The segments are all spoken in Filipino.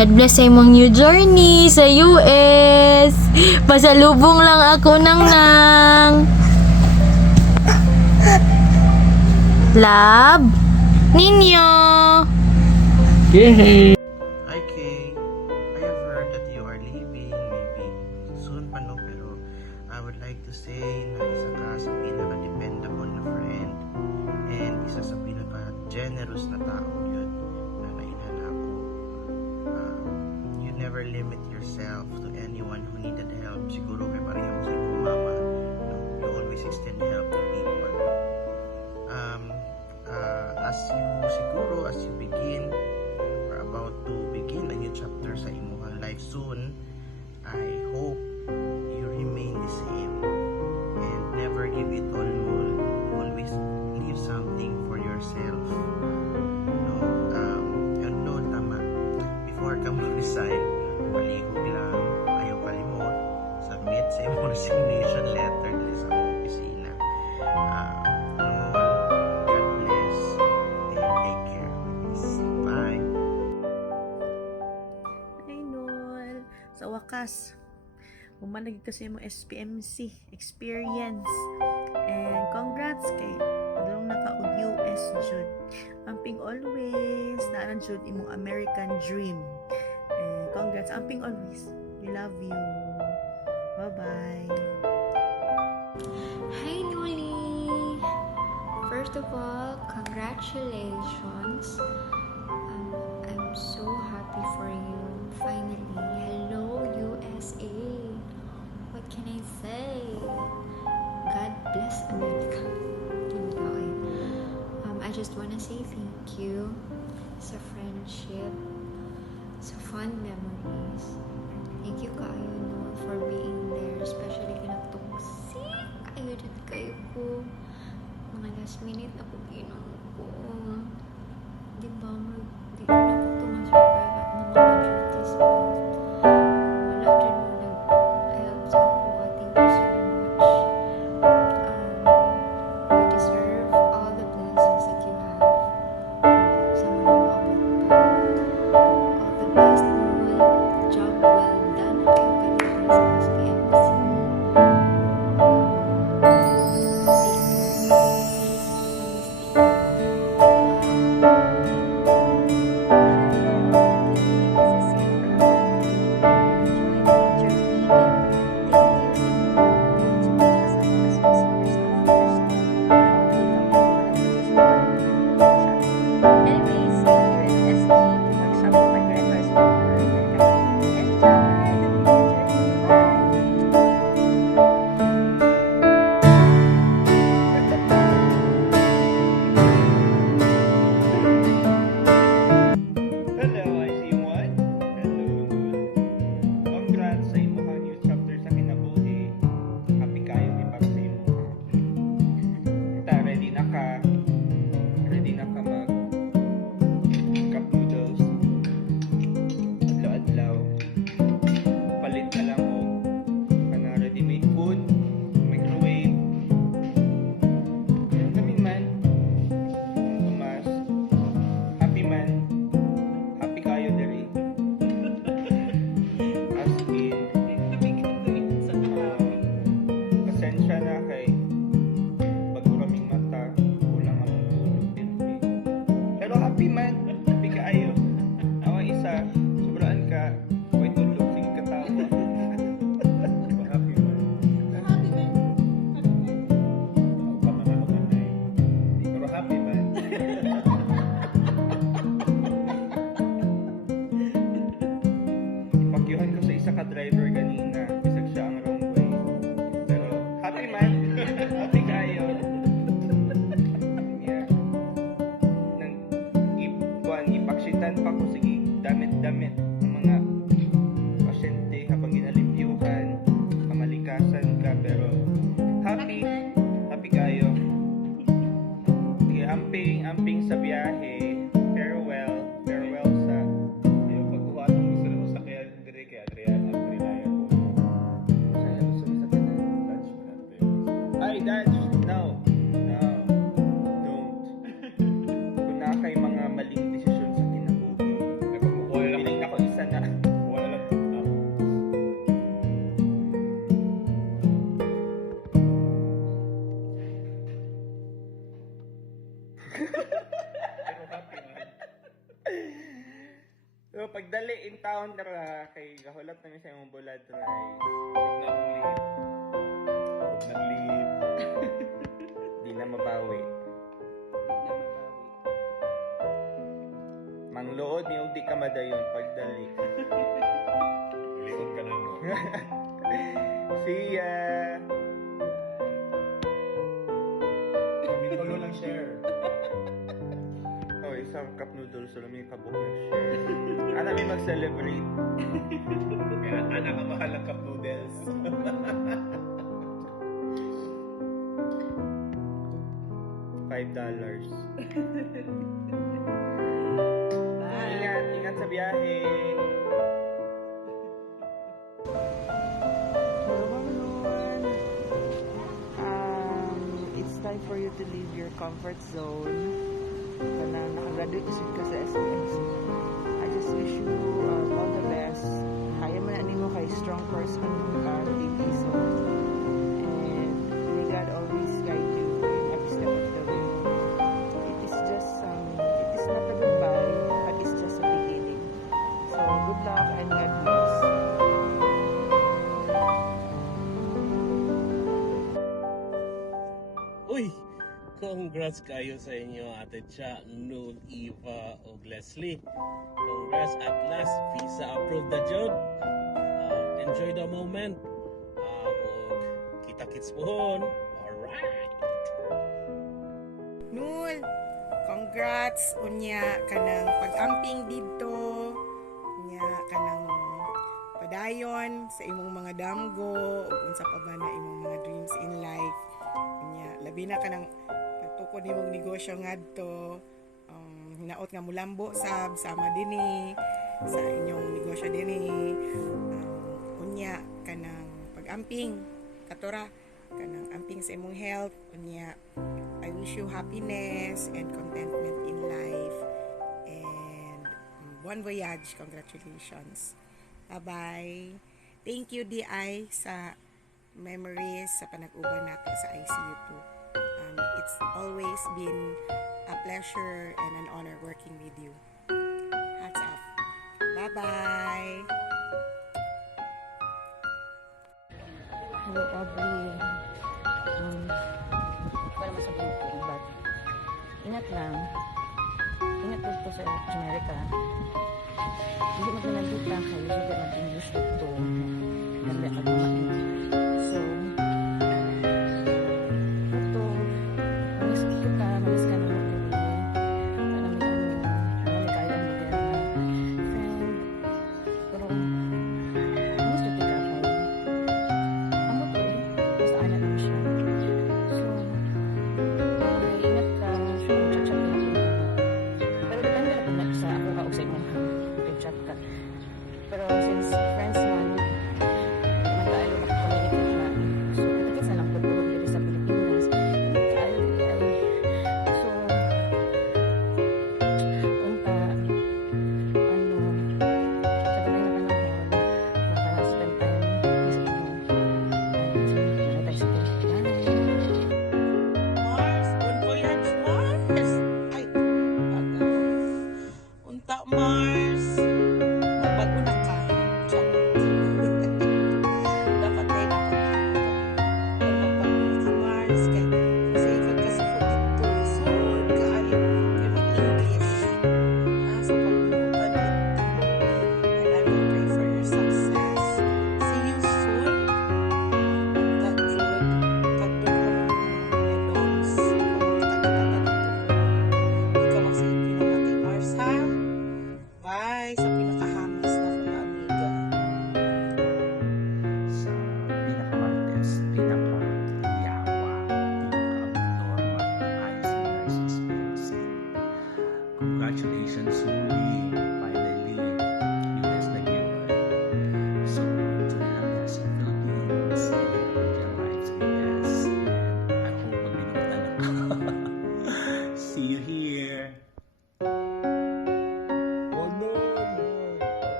God bless sa imong new journey sa US. Pasalubong lang ako nang. Love, Ninyo. Yay! Hi Kay, I have heard that you are leaving, maybe soon pa no, pero I would like to say na isa ka sa pinaka-dependable na friend and isa sa pinaka-generous na tao yun na nailhan ako. You never limit yourself to anyone who needed help. Siguro kay pareho sa iyong mama, no? You always extend help to people. As you begin or about to begin a new chapter sa imong life soon, I hope you remain the same and never give it all. Always leave something for yourself. No, no, tama. Before ka mag-resign, palihog lang, ayaw kalimot, submit sa imong resignation letter dito sa opisina. God bless and take care. Bye. Ay, Noel. Sa wakas, bumanag kasi mo SPMC experience. And congrats kay dalawang naka-US Jud. Amping always, naaran Jud imong American dream. And congrats, amping always. We love you. Bye-bye. Hi, Nuli! First of all, congratulations. I'm so happy for you. Finally, hello USA. What can I say? God bless America. I just wanna say thank you sa friendship, sa fun memories. Thank you kayo, no, for being there, especially kinatungsik kayo dyan kayo ko. Mga last minute na kung inom ko. Di ba, di ko na po tumasurvive at mga duties ba. Wala dyan mo nag-help sa ako. Thank you so much. You deserve all the blessings that you have. Sa mga mabot pa. All the best, Noel. Job well done. Kayo kanina sa SPMC. Hello, IC1. Hello, Noel. Congrats sa imong new chapter sa kinabuhi. Happy kayo ni para sa imo. Ita, ready na ka mag cup noodles. Adlaw-adlaw. Palit na lang o kana ready-made food, microwave. Meron kami man. Tomas. Happy man. Happy kayo diri. As in, pasensya na kay bago kaming mata, kulang ang tulog din. Pero happy man, happy kayo. Awang isa, sobraan ka, way tulog sing katawa. Diba, happy man. Ako pa man ako manay. Pero happy man. Ipakyuhan ko sa isa ka driver kanina, bisag siya ang wrong way. Pero happy man, happy kayo. Yeah. Ipaksitan pa ko, sige, damit-damit ang mga pasyente habang ginalimpyuhan, kamalikasan ka, pero happy kayo. Sige, amping sa biyahe. Farewell sa yung pagkuha ng gusto ng sakyan dire kay Adriana Brilaya ko. Kaya gusto mo sakyan ng Dutch natin. Ay, Dutch! No! Don't. Kung na kay mga maling desisyon sa kinabuhi, piling ako isa na pagdali in town tara kay gahulat namin sa imong bulad rice. Huwag na mong lihit. Huwag nang lihit. Di na mabawi. Mangluod ni ug di ka madayon pagdali. Likod ka na, no? See ya. Kami tulo lang share. Oh, isang cup noodles so may kabuk ng share. Ano may mag-celebrate? Kaya anak ang mahal ng cup noodles. $5. Ingat, ingat sa biyahe. Hello, everyone. It's time for you to leave your comfort zone. Kanang nakagraduate ka sa SPMC. I just wish you all the best. Kaya man ani mo kay strong person ka, baby. So, and may God always guide you in every step of the way. It is not a goodbye, but it's just a beginning. So, good luck and God bless. Uy! Congrats kayo sa inyo, Ate Cha, Noon, Eva, o Leslie. Congrats at last, visa approved na jud. Enjoy the moment. Og kita-kits pohon. Alright! Nul, congrats unya kanang pag-amping dito. Unya kanang padayon sa imong mga damgo ug unsa pa ba na imong mga dreams in life. Unya labi na kanang pagtukod nimong negosyo ngadto. Hinaot nga mulambo sab sama dinhi sa inyong negosyo dinhi. Unya kanang pag-amping katora kanang amping sa imong health. Unya I wish you happiness and contentment in life. And bon voyage. Congratulations. Bye-bye. Thank you, DI, sa memories sa panag-uban natin sa ICU2. It's always been a pleasure and an honor working with you. Hats off. Bye-bye. Hello, Aubrey. Para masabihin ko, but ingat lang. Ingat dito sa Amerika. Hindi magandita kayo sa mag-English dito. Ganda ka kumain. So, ito, mamis kita, mamis ka naman marami kayo ang bigyan na friend. Pero, mamis dito ka kayo. Amo to eh. Basta anak mo siya. So, ingat ka. So, chat-chat na ako. Pero depende na kung sa ako ka o sa imong chat ka. Pero since friends man, naman tayo makakommunicate na. So, natakit sa lang pagtulog dito sa Pilipinas. So, unta, sa ganang na panahon, maka-spend time sa inyo. And, tayo sa Pilipinas. Mars, bon voyage, Mars! Ay, agaw. Unta, Mars. Magbago na ka. Charot. Dapat tayo magbago na ka, Mars. Kaya, safe ka sa food dito. So, kaayo. Kaya mag-English. Sa pagbubutan dito. And I will pray for your success. See you soon. That good. That good. Medals. Hindi ka magsipin ng ating Mars, ha? Bye! Sa pinakahamas na mga amiga. Sa pinaka-artist, pinaka-yawa, pinaka-normal ng IC Nurses PMC. Congratulations, Nuli. Finally, US na yun. So, ito na lang yan sa Philippines. Diyan live sa US. And I hope maglimutan ako. See you here.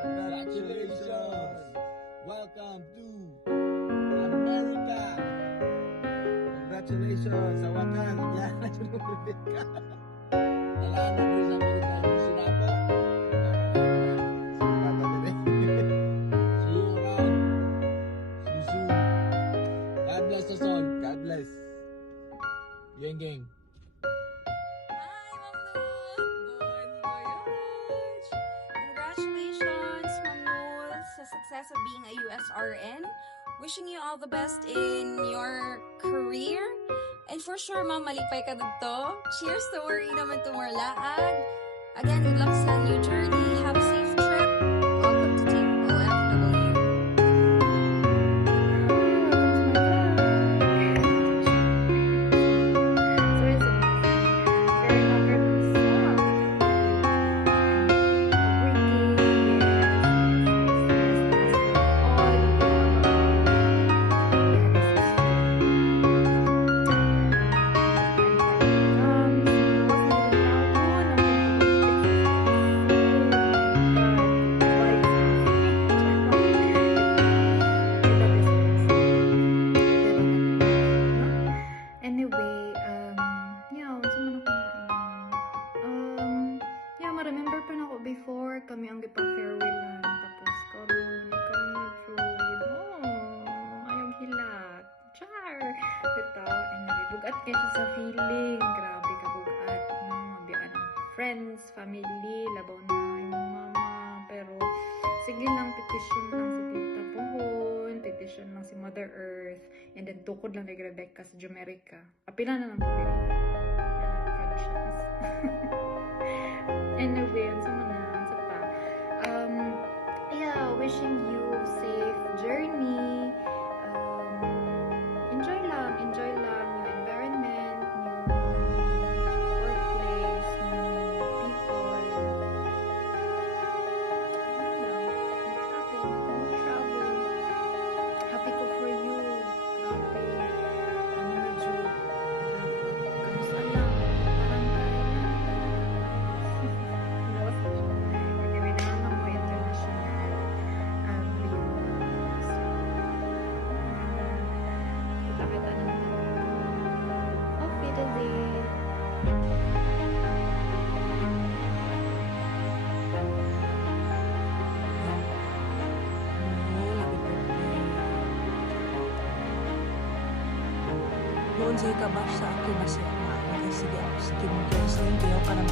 Congratulations! Welcome to America! Congratulations! Sa wakas, yan, nagsulubit ka. Nalaman mo sa Amerika yung sinapo. success of being a USRN. Wishing you all the best in your career. And for sure, ma'am, malipay ka dito. Cheers to worry naman to more laag. Again, good luck sa new journey. Have a safe trip. Welcome to Team OFW. Anyway, yeah, unsa man ako yeah, ma-remember pa na ako before kami ang gipa-farewellan tapos karon ikaw na jud. Ayong hilat. Char. Bita, anyway, bugat kayo siya sa feeling. Grabe ka bugat, no? Mabian ang friends, family, labaw na imong mama. Pero sige lang, petition lang si Tita Puhon, petition lang si Mother Earth, and then tukod lang kay Rebecca sa Jamaica. Apila na lang po dili. Franchise. Anyway, unsa man na, unsa pa. Yeah, wishing you safe journey. Enjoy lang, new environment, new workplace, new people. Travel. Happy ko for you. Grabe. Ano na Diyo. Kamusta lang. Parang anyway, naman mo international viewers. Kita-kita naman. Auf Wiedersehen. Noon sa ikabash sa ako na siya na sige ako skincare sa hindi ako ka na